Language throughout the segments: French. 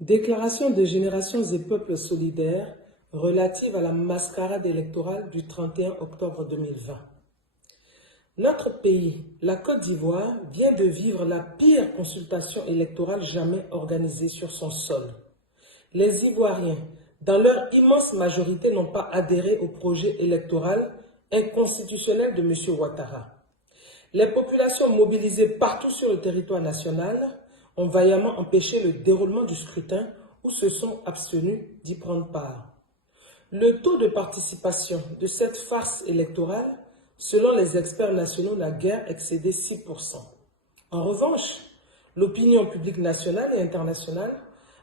Déclaration de Générations et Peuples solidaires relative à la mascarade électorale du 31 octobre 2020. Notre pays, la Côte d'Ivoire, vient de vivre la pire consultation électorale jamais organisée sur son sol. Les Ivoiriens, dans leur immense majorité, n'ont pas adhéré au projet électoral inconstitutionnel de M. Ouattara. Les populations mobilisées partout sur le territoire national ont vaillamment empêché le déroulement du scrutin ou se sont abstenus d'y prendre part. Le taux de participation de cette farce électorale, selon les experts nationaux, n'a guère excédé 6%. En revanche, l'opinion publique nationale et internationale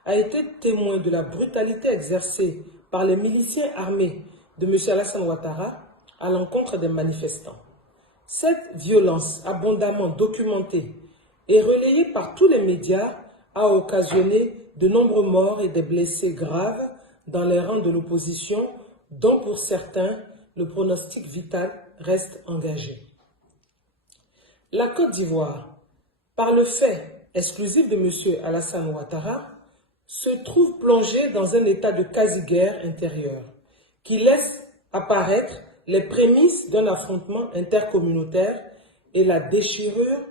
a été témoin de la brutalité exercée par les miliciens armés de M. Alassane Ouattara à l'encontre des manifestants. Cette violence abondamment documentée et relayée par tous les médias a occasionné de nombreux morts et des blessés graves dans les rangs de l'opposition, dont pour certains, le pronostic vital reste engagé. La Côte d'Ivoire, par le fait exclusif de M. Alassane Ouattara, se trouve plongée dans un état de quasi-guerre intérieure qui laisse apparaître les prémices d'un affrontement intercommunautaire et la déchirure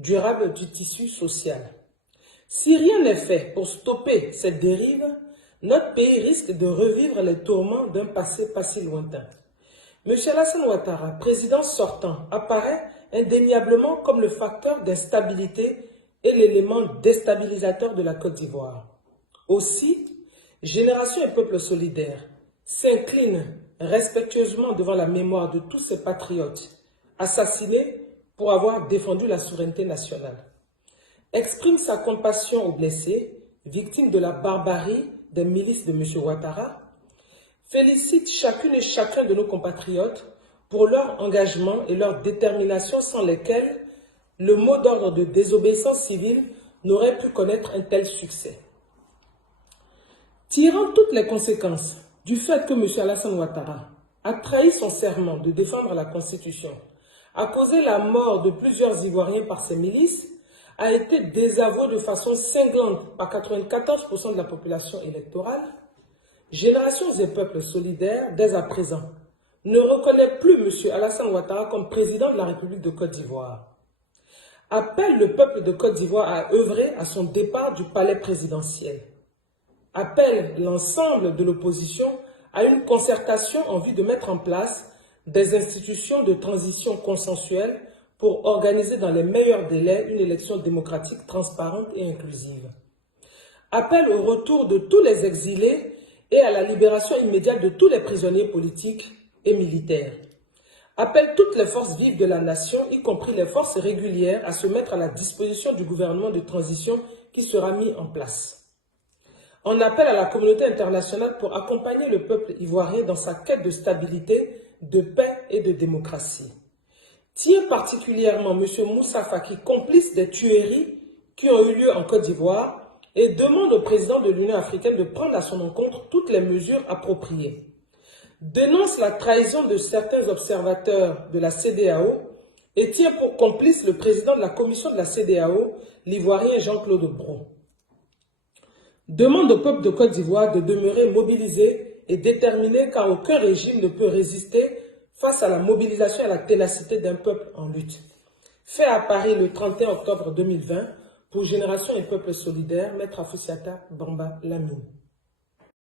durable du tissu social. Si rien n'est fait pour stopper cette dérive, notre pays risque de revivre les tourments d'un passé pas si lointain. M. Alassane Ouattara, président sortant, apparaît indéniablement comme le facteur d'instabilité et l'élément déstabilisateur de la Côte d'Ivoire. Aussi, Génération et Peuples solidaires s'incline respectueusement devant la mémoire de tous ces patriotes assassinés pour avoir défendu la souveraineté nationale. Exprime sa compassion aux blessés, victimes de la barbarie des milices de M. Ouattara. Félicite chacune et chacun de nos compatriotes pour leur engagement et leur détermination sans lesquels le mot d'ordre de désobéissance civile n'aurait pu connaître un tel succès. Tirant toutes les conséquences du fait que M. Alassane Ouattara a trahi son serment de défendre la Constitution, a causé la mort de plusieurs Ivoiriens par ses milices, a été désavoué de façon cinglante par 94% de la population électorale, Générations et Peuples solidaires, dès à présent, ne reconnaît plus M. Alassane Ouattara comme président de la République de Côte d'Ivoire. Appelle le peuple de Côte d'Ivoire à œuvrer à son départ du palais présidentiel. Appelle l'ensemble de l'opposition à une concertation en vue de mettre en place des institutions de transition consensuelle pour organiser dans les meilleurs délais une élection démocratique, transparente et inclusive. Appelle au retour de tous les exilés et à la libération immédiate de tous les prisonniers politiques et militaires. Appelle toutes les forces vives de la nation, y compris les forces régulières, à se mettre à la disposition du gouvernement de transition qui sera mis en place. On appelle à la communauté internationale pour accompagner le peuple ivoirien dans sa quête de stabilité, de paix et de démocratie. Tient particulièrement M. Moussa Faki, complice des tueries qui ont eu lieu en Côte d'Ivoire, et demande au président de l'Union africaine de prendre à son encontre toutes les mesures appropriées. Dénonce la trahison de certains observateurs de la CEDEAO et tient pour complice le président de la commission de la CEDEAO, l'Ivoirien Jean-Claude Brault. Demande au peuple de Côte d'Ivoire de demeurer mobilisé et déterminé car aucun régime ne peut résister face à la mobilisation et à la ténacité d'un peuple en lutte. Fait à Paris le 31 octobre 2020 pour Génération et Peuples solidaires, Maître Afoussiata Bamba Lamine.